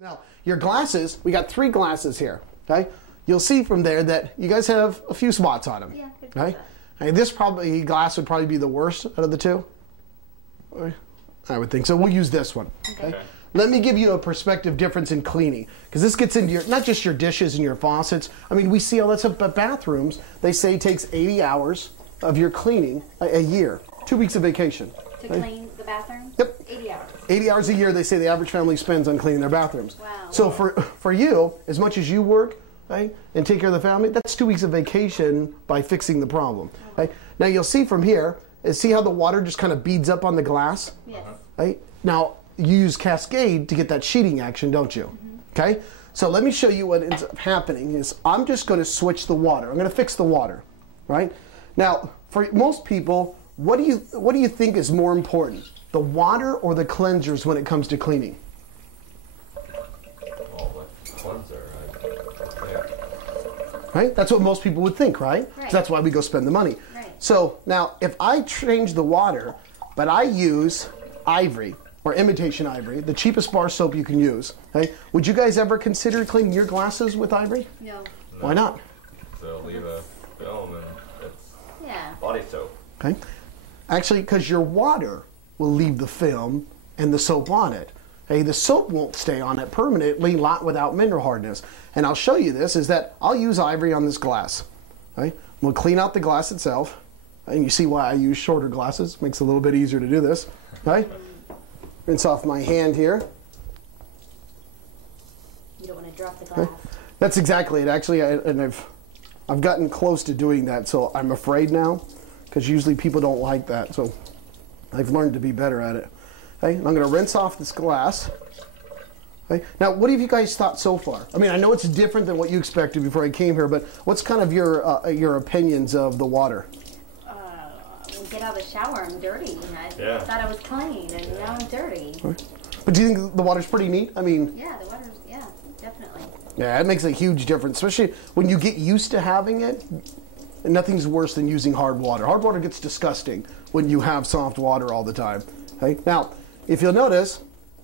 Now, your glasses, we got 3 glasses here, okay? You'll see from there that you guys have a few spots on them. Yeah, okay? And this glass would probably be the worst out of the 2. I would think so. We'll use this one. Okay. Let me give you a perspective difference in cleaning, because this gets into your, not just your dishes and your faucets. I mean, we see all that stuff, but bathrooms, they say it takes 80 hours of your cleaning a year, 2 weeks of vacation. To clean the bathroom? Yep. 80 hours. 80 hours a year, they say the average family spends on cleaning their bathrooms. Wow. So for you, as much as you work, right, and take care of the family, that's 2 weeks of vacation by fixing the problem. Right? Now you'll see from here, see how the water just kind of beads up on the glass? Yes. Right? Now, you use Cascade to get that sheeting action, don't you? Mm-hmm. Okay? So let me show you what ends up happening is I'm just going to switch the water. I'm going to fix the water, right? Now, for most people, what do you think is more important, the water or the cleansers when it comes to cleaning? Well, the cleanser, right? Yeah. Right? That's what most people would think, right? Right. So that's why we go spend the money. Right. So now, if I change the water, but I use Ivory or imitation Ivory, the cheapest bar soap you can use, okay? Would you guys ever consider cleaning your glasses with Ivory? No. Why not? So leave a film and it's body soap. Okay. Actually, because your water will leave the film and the soap on it. Okay, the soap won't stay on it permanently without mineral hardness. And I'll show you this, is that I'll use Ivory on this glass. Okay? We'll clean out the glass itself. And you see why I use shorter glasses. Makes it a little bit easier to do this. Okay? Rinse off my hand here. You don't want to drop the glass. Okay? That's exactly it. Actually, I've gotten close to doing that, so I'm afraid now. Because usually people don't like that, so I've learned to be better at it. Okay, and I'm going to rinse off this glass. Okay, now what have you guys thought so far? I mean, I know it's different than what you expected before I came here, but what's kind of your opinions of the water? Get out of the shower, I'm dirty. I thought I was clean, and now I'm dirty. Right. But do you think the water's pretty neat? I mean, Yeah, the water's, definitely. yeah, it makes a huge difference, especially when you get used to having it. Nothing's worse than using hard water. Hard water gets disgusting when you have soft water all the time. Okay? Now, if you'll notice,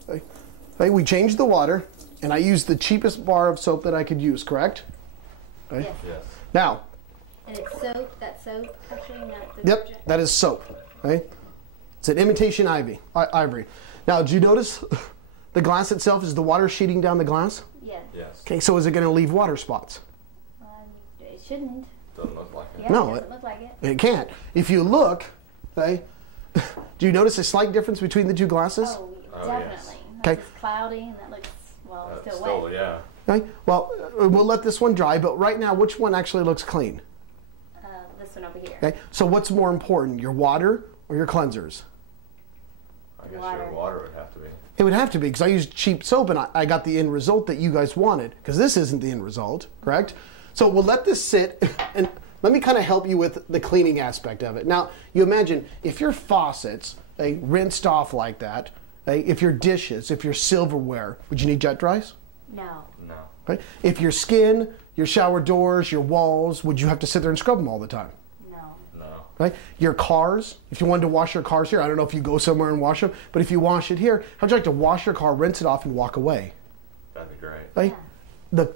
okay, we changed the water, and I used the cheapest bar of soap that I could use, correct? Okay? Yes. Yes. Now, And it's soap, that soap, actually, not the yep, detergent? that is soap. Okay? It's an imitation ivory. Now, did you notice the glass itself, is the water sheeting down the glass? Yes. Yes. Okay, so is it going to leave water spots? It shouldn't. Doesn't look like it. Yeah, No, it doesn't look like it. It can't. If you look, okay, do you notice a slight difference between the 2 glasses? Oh, Oh, definitely. yes. Okay. It's cloudy, and that looks, well, It's still wet. yeah. Okay, well, we'll let this one dry, but right now, which one actually looks clean? This one over here. Okay, so what's more important, your water or your cleansers? I guess Water. your water would have to be. It would have to be, because I used cheap soap and I got the end result that you guys wanted, because this isn't the end result, correct? So we'll let this sit, and let me kind of help you with the cleaning aspect of it. Now, you imagine, if your faucets rinsed off like that, if your dishes, if your silverware, would you need jet dries? No. No. Right? If your skin, your shower doors, your walls, would you have to sit there and scrub them all the time? No. No. Right? Your cars, if you wanted to wash your cars here, I don't know if you go somewhere and wash them, but if you wash it here, how'd you like to wash your car, rinse it off, and walk away? That'd be great. Right? The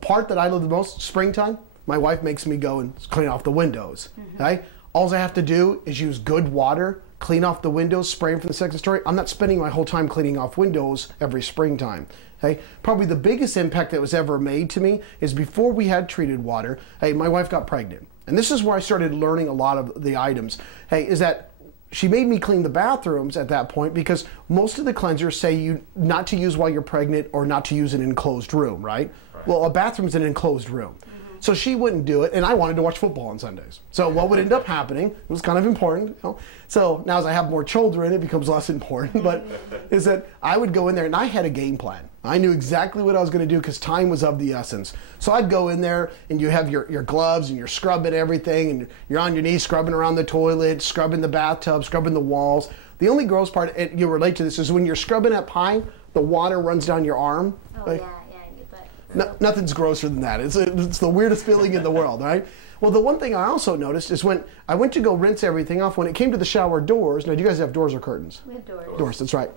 part that I love the most, springtime, my wife makes me go and clean off the windows. Right? All I have to do is use good water, clean off the windows, spray them from the second story. I'm not spending my whole time cleaning off windows every springtime. Okay? Probably the biggest impact that was ever made to me is before we had treated water, my wife got pregnant. And this is where I started learning a lot of the items. Is that she made me clean the bathrooms at that point, because most of the cleansers say you not to use while you're pregnant or not to use an enclosed room, right? Well, a bathroom's an enclosed room. So she wouldn't do it, and I wanted to watch football on Sundays. So what would end up happening, it was kind of important, you know? So now as I have more children, it becomes less important, but is that I would go in there, and I had a game plan. I knew exactly what I was going to do, because time was of the essence. So I'd go in there, and you have your gloves, and you're scrubbing everything, and you're on your knees scrubbing around the toilet, scrubbing the bathtub, scrubbing the walls. The only gross part, and you relate to this, is when you're scrubbing up high, the water runs down your arm. Oh, right? yeah, I get that. Nothing's grosser than that. It's the weirdest feeling in the world, right? Well, the one thing I also noticed is when I went to go rinse everything off, when it came to the shower doors, now do you guys have doors or curtains? We have doors. Doors, that's right.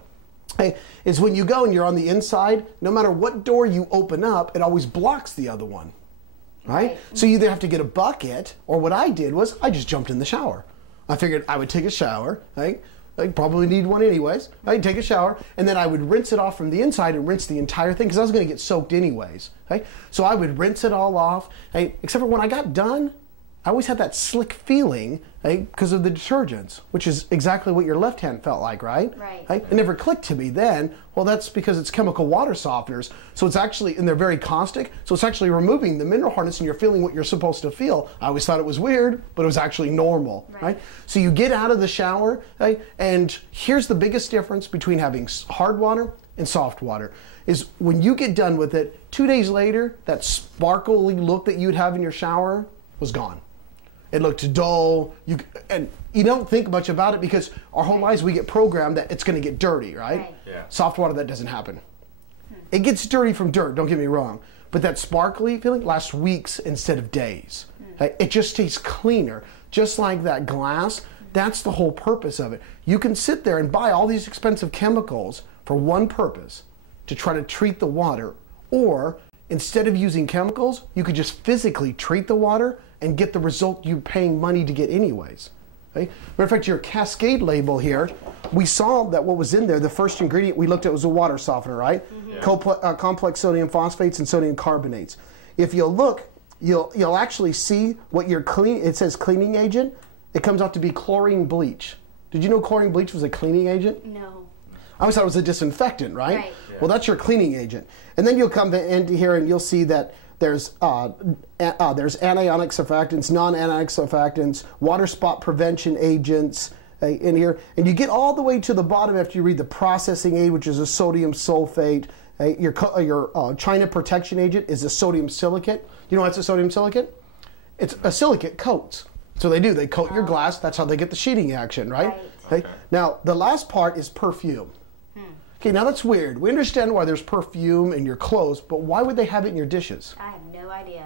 is when you go and you're on the inside, no matter what door you open up, it always blocks the other one, right? So you either have to get a bucket, or what I did was I just jumped in the shower. I figured I would take a shower, right? I probably need one anyways. I'd take a shower, and then I would rinse it off from the inside and rinse the entire thing, because I was going to get soaked anyways. Right? So I would rinse it all off, right? Except for when I got done, I always had that slick feeling, right? Because of the detergents, which is exactly what your left hand felt like, right? Right. It never clicked to me then. Well, that's because it's chemical water softeners. So it's actually, and they're very caustic, so it's actually removing the mineral hardness and you're feeling what you're supposed to feel. I always thought it was weird, but it was actually normal, right? So you get out of the shower, right? And here's the biggest difference between having hard water and soft water, is when you get done with it, 2 days later, that sparkly look that you'd have in your shower was gone. It looked dull, and you don't think much about it because our whole lives we get programmed that it's going to get dirty, right? Yeah. Soft water, that doesn't happen. It gets dirty from dirt, don't get me wrong, but that sparkly feeling lasts weeks instead of days. It just tastes cleaner, just like that glass. That's the whole purpose of it. You can sit there and buy all these expensive chemicals for one purpose, to try to treat the water, or instead of using chemicals, you could just physically treat the water and get the result you're paying money to get anyways. Okay? Matter of fact, your Cascade label here, we saw that what was in there, the first ingredient we looked at was a water softener, right? Complex sodium phosphates and sodium carbonates. If you'll look, you'll actually see what your it says cleaning agent. It comes out to be chlorine bleach. Did you know chlorine bleach was a cleaning agent? No. I always thought it was a disinfectant, right? Well, that's your cleaning agent. And then you'll come into here and you'll see that there's anionic surfactants, non-anionic surfactants, water spot prevention agents in here. And you get all the way to the bottom after you read the processing aid, which is a sodium sulfate. Your China protection agent is a sodium silicate. You know what's a sodium silicate? It's a silicate coats. So they coat your glass. That's how they get the sheeting action, right? Okay. Now, the last part is perfume. Okay, now that's weird. We understand why there's perfume in your clothes, but why would they have it in your dishes? I have no idea.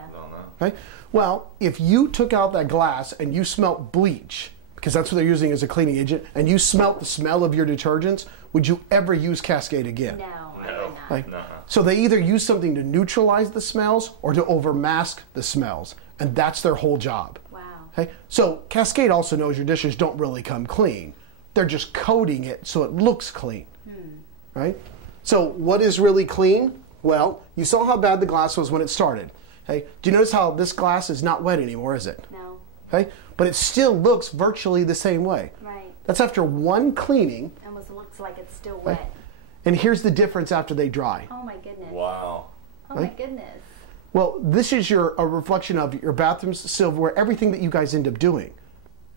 Okay? Well, if you took out that glass and you smelt bleach, because that's what they're using as a cleaning agent, and you smelt the smell of your detergents, would you ever use Cascade again? No, I would not. So they either use something to neutralize the smells or to overmask the smells, and that's their whole job. Wow. Okay? So Cascade also knows your dishes don't really come clean. They're just coating it so it looks clean. Right? So what is really clean? Well, you saw how bad the glass was when it started. Okay? Do you notice how this glass is not wet anymore, is it? No. Okay? But it still looks virtually the same way. Right. That's after one cleaning. Almost looks like it's still wet. Right? And here's the difference after they dry. Oh my goodness. Wow. Oh my goodness. Well, this is a reflection of your bathrooms, silverware, everything that you guys end up doing.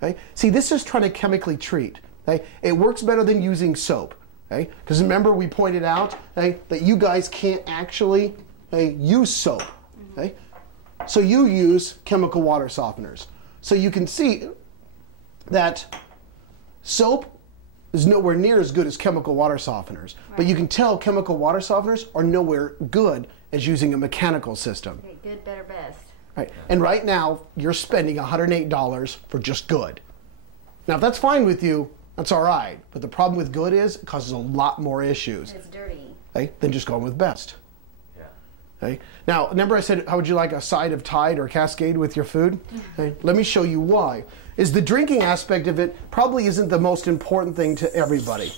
Okay? See, this is trying to chemically treat. Okay? It works better than using soap. Because remember we pointed out that you guys can't actually use soap. So you use chemical water softeners. So you can see that soap is nowhere near as good as chemical water softeners. But you can tell chemical water softeners are nowhere good as using a mechanical system. Okay, good, better, best. Right. And right now you're spending $108 for just good. Now if that's fine with you, that's all right, but the problem with good is it causes a lot more issues. It's dirty. Than just going with best. Yeah. Now, remember I said, how would you like a side of Tide or Cascade with your food? Let me show you why. Is the drinking aspect of it probably isn't the most important thing to everybody.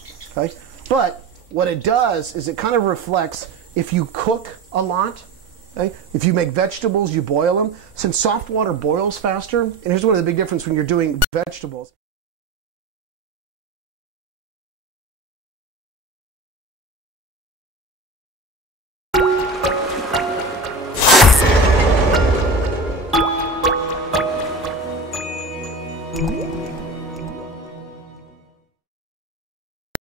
But what it does is it kind of reflects if you cook a lot, if you make vegetables, you boil them. Since soft water boils faster, and here's one of the big differences when you're doing vegetables.